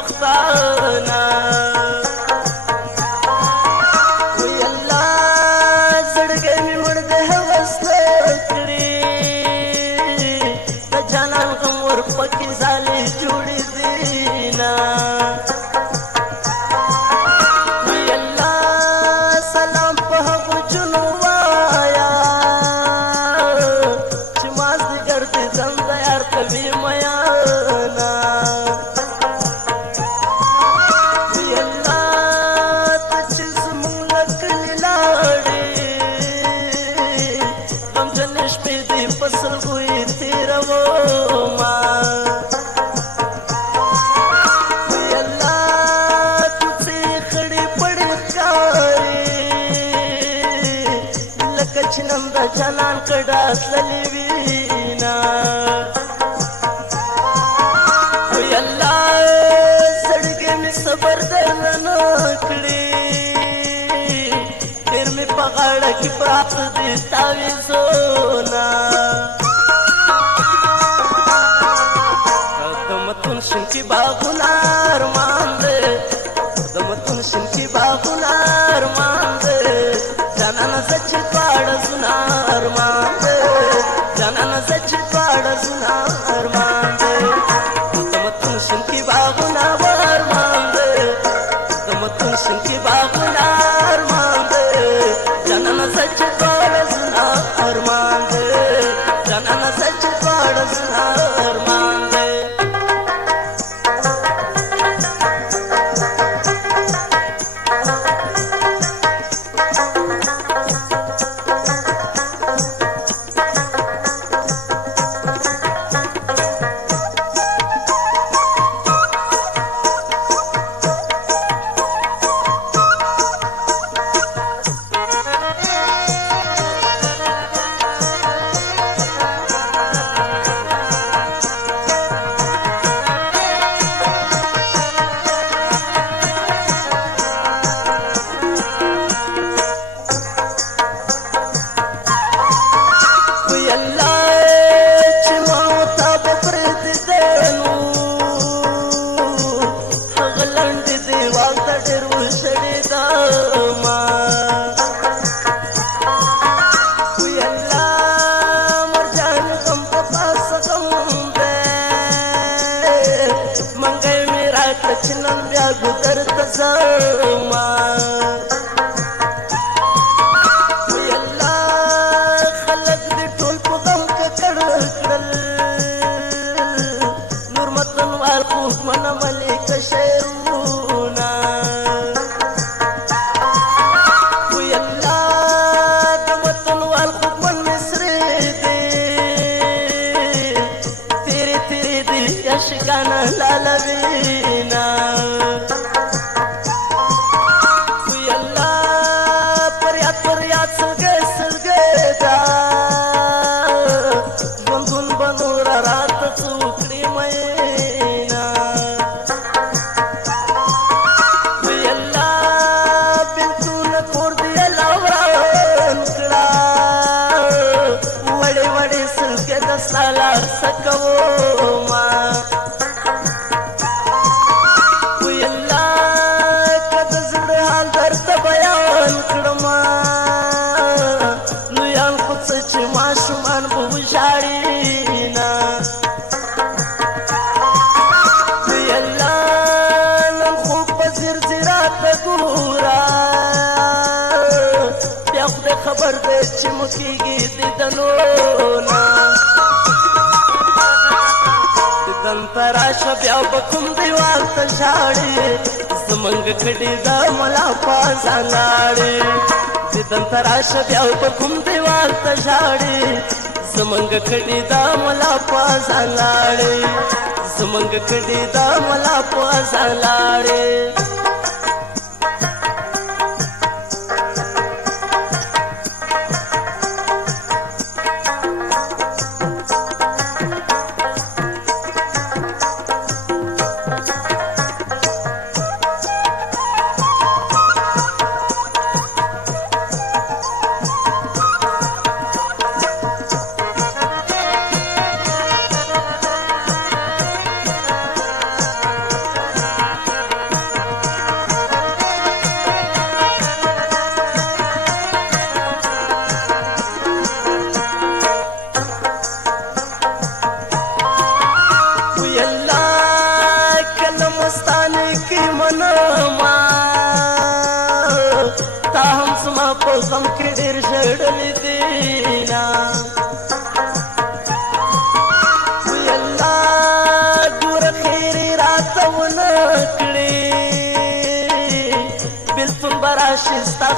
پښتانه وی الله زړګی مې مړ د هوس کړي د جانان غم ورپکې ځالې جوړې دي نه وی الله سلام په هغو جنو وایا چې مازدیګر دې ځم د یار کوي میانا وی الله ته چې زموږ له کلي لاړې غمجنې شپې دې په سلګو یې تېرومه وی الله کوڅې خړې پړې ښکاري لکه چې نن د جانان کډه تللې وینا وی الله زړګی مې صبر درنه کړي ډېر مې په غاړه کې پراته دي تاویزونه د متون شین کې باغونه ارمان دی د متون شین کې باغونه ارمان دی جانانه زه چې دواړه زونه ارمان دی جانانه زه چې دواړه زونه ارمان دی د متون شین کې باغونه ارمان دی د متون شین کې باغونه ارمان دی جانانه زه چې دواړه زونه ارمان دی جانانه زه چې دواړه زونه ارمان دی وی الله چې ما ورته به پرېږدېدلو هغه لنډې دیوال ته ډېر وشړېدمه وی الله مرجان غم په پاسه غم دی منګی مې راکړه چې نن بیا ګودر ته ځمه وی الله خلک دې ټول په غم ککړ کړل نور متنوار خوږمنه ملیکه شعرونه وی الله د وطنوال خوږمن مصرې دي تیرې تیرې دي عشقانه لالوینه وی الله پریاد پریاد سلګۍ سلګۍ ده ژوندون به نوره راته څه وکړي میینه وی الله بېلتونه کور دې الله وران کړه وړې وړې سلګۍ د ستا لار څه کومه وی الله که د زړه حال درته بیان کړمه لویان خو څه چې ماشومان به وژاړي نه وی الله نن خو په ځیر ځیراته ګوره بیا خدای خبر دی چې مو کېږي دیدنونه دیدن ته راشه بیا به کوم دیوال ته ژاړې زمونږ کډې د ملا پازه لاړې دیدن ته راشه بیا به کوم دیوال ته ژاړې زمونږ کډې د ملا پازه لاړې زمونږ کډې د ملا پازه لاړې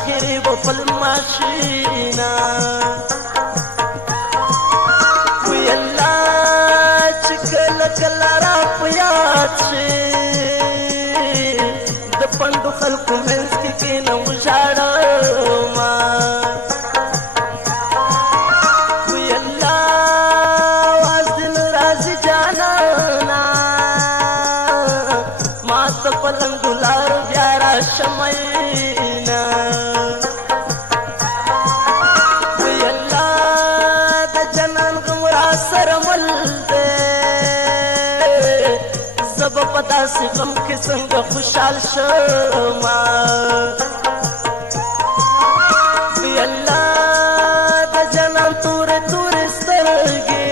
اخري بفل ماشينا ويلا چکل کلا را پیات شي د پندو خلکو منځ کې کینه وژاړم ویلا واز دل راځي جانانا ما ته په لنډو لارو بیا راشمینا ویلا د جنان غم راسره مل دی زه به په داسې غم کې څنګه خوشحال شمه ویلا د جنان تورې تورې سترګې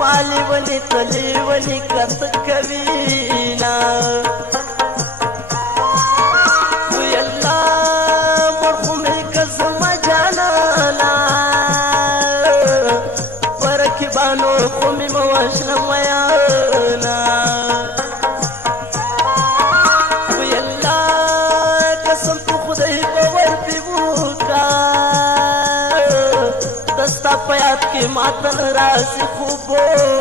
ما لیونې ته لیونې کته کوینه ویلا مرحومې که زما جانانه په رقیبانو خو مې مه وژنه میانه ویلا قسم په خدای باور پې وکړه د ستا په یاد کې ماته نه راځي خوبونه